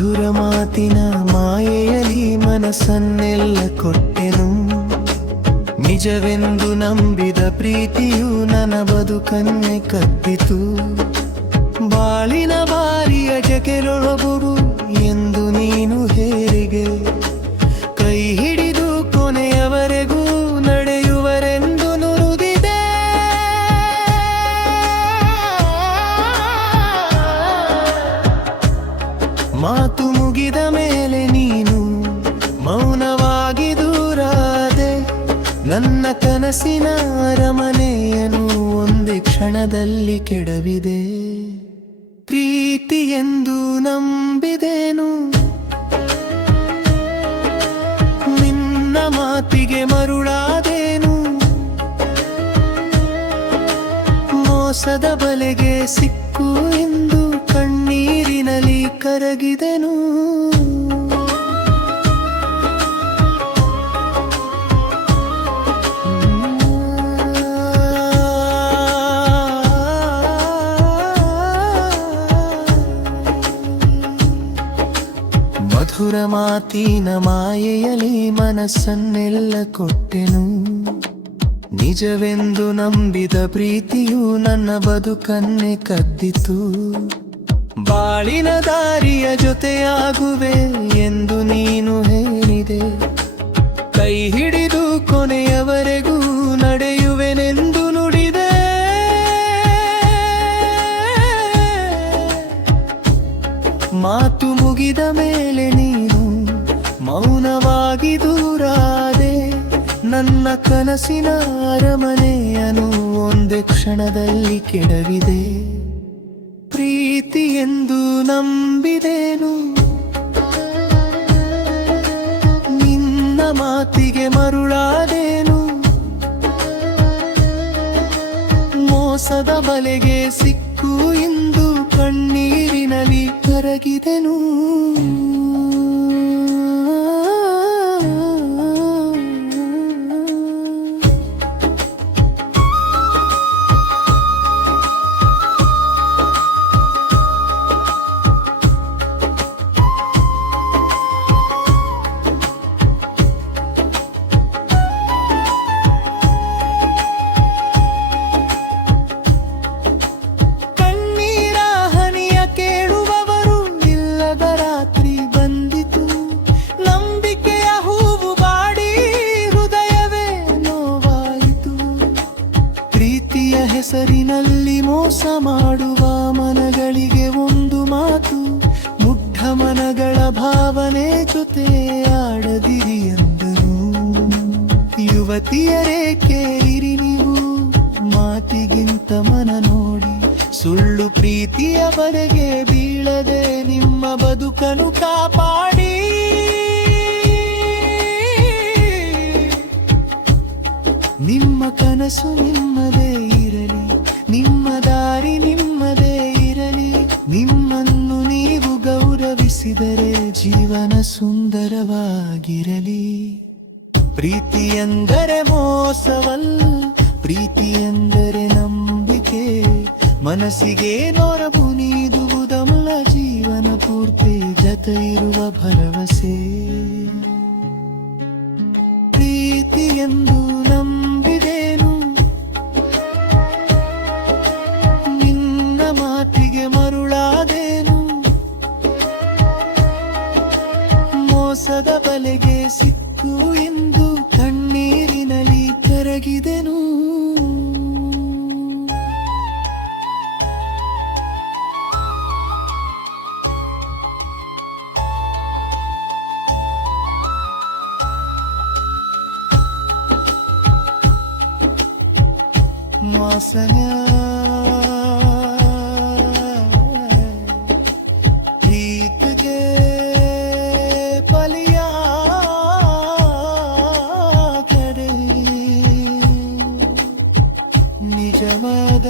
ಮಧುರ ಮಾತಿನ ಮಾಯೆಯಲ್ಲಿ ಮನಸ್ಸನ್ನೆಲ್ಲ ಕೊಟ್ಟೆನು. ನಿಜವೆಂದು ನಂಬಿದ ಪ್ರೀತಿಯು ನನ್ನ ಬದುಕನ್ನೇ ಕದ್ದಿತು. ಬಾಳಿನ ಬಾರಿಯ ಜಕೆರೊಳಗುರು ಎಂದು ನೀನು ಹೇರಿಗೆ, ಕೈ ಹಿಡಿದು ಕೊನೆಯವರೆಗೂ ನಡೆಯುವರೆಂದು ನುಡಿದಿದೆ. ಮಾತು ಮುಗಿದ ಮೇಲೆ ನೀನು ಮೌನವಾಗಿ ದೂರಾದೆ. ನನ್ನ ಕನಸಿನ ಅರಮನೆಯನ್ನು ಒಂದೇ ಕ್ಷಣದಲ್ಲಿ ಕೆಡವಿದೆ. ಪ್ರೀತಿ ಎಂದು ನಂಬಿದೆನು, ನಿನ್ನ ಮಾತಿಗೆ ಮರುಳಾದೇನು. ಮೋಸದ ಬಲೆಗೆ ಸಿಕ್ಕು ಎಂದು ಕಣ್ಣೀರಿನಲ್ಲಿ ಕರಗಿದೆನು. ಮಧುರ ಮಾತಿನ ಮಾಯೆಯಲ್ಲಿ ಮನಸ್ಸನ್ನೆಲ್ಲ ಕೊಟ್ಟೆನು. ನಿಜವೆಂದು ನಂಬಿದ ಪ್ರೀತಿಯು ನನ್ನ ಬದುಕನ್ನೇ ಕದ್ದಿತು. ಬಾಳಿನ ದಾರಿಯ ಜೊತೆಯಾಗುವೆ ಎಂದು ನೀನು ಹೇಳಿದೆ, ಕೈ ಹಿಡಿದು ಕೊನೆಯವರೆಗೂ ನಡೆಯುವೆನೆಂದು ನುಡಿದೆ. ಮಾತು ಮುಗಿದ ಮೇಲೆ ನೀನು ಮೌನವಾಗಿ ದೂರಾದೆ. ನನ್ನ ಕನಸಿನ ಅರಮನೆಯನ್ನು ಒಂದೇ ಕ್ಷಣದಲ್ಲಿ ಕೆಡವಿದೆ. ಪ್ರೀತಿ ಎಂದು ನಂಬಿದೆನು, ನಿನ್ನ ಮಾತಿಗೆ ಮರುಳಾದೇನು. ಮೋಸದ ಬಲೆಗೆ ಸಿಕ್ಕು ಎಂದು ಕಣ್ಣೀರಿನಲ್ಲಿ ಕರಗಿದೆನು. ಹೆಸರಿನಲ್ಲಿ ಮೋಸ ಮಾಡುವ ಮನಗಳಿಗೆ ಒಂದು ಮಾತು, ಮುಗ್ಧ ಮನಗಳ ಭಾವನೆ ಜೊತೆ ಆಡದಿರಿ ಎಂದರು. ಯುವತಿಯರೇ ಕೇಳಿರಿ ನೀವು, ಮಾತಿಗಿಂತ ಮನ ನೋಡಿ. ಸುಳ್ಳು ಪ್ರೀತಿಯ ಬಲೆಗೆ ಬೀಳದೆ ನಿಮ್ಮ ಬದುಕನ್ನು ಕಾಪಾಡಿ. ನಿಮ್ಮ ಕನಸು ನಿಮ್ಮದೇ ಇರಲಿ, ನಿಮ್ಮ ದಾರಿ ನಿಮ್ಮದೇ ಇರಲಿ. ನಿಮ್ಮನ್ನು ನೀವು ಗೌರವಿಸಿದರೆ ಜೀವನ ಸುಂದರವಾಗಿರಲಿ. ಪ್ರೀತಿ ಎಂದರೆ ಮೋಸವಲ್ಲ, ಪ್ರೀತಿ ಎಂದರೆ ನಂಬಿಕೆ. ಮನಸ್ಸಿಗೆ ನೊರವು ನೀಡುವುದಲ್ಲ, ಜೀವನ ಪೂರ್ತಿ ಜೊತೆ ಇರುವ ಭರವಸೆ. ಪ್ರೀತಿ ಎಂದು ನಂಬಿದೆನು, ನಿನ್ನ ಮಾತಿಗೆ ಮರುಳಾದೇನು. ಮೋಸದ ಬಲೆಗೆ ಸಿಕ್ಕು ಎಂದು ಕಣ್ಣೀರಿನಲ್ಲಿ ಕರಗಿದೆನು. ವಾಸನೆ ಪ್ರೀತಿಗೆ ಪಲಿಯ ಕಡೆ ನಿಜವಾದ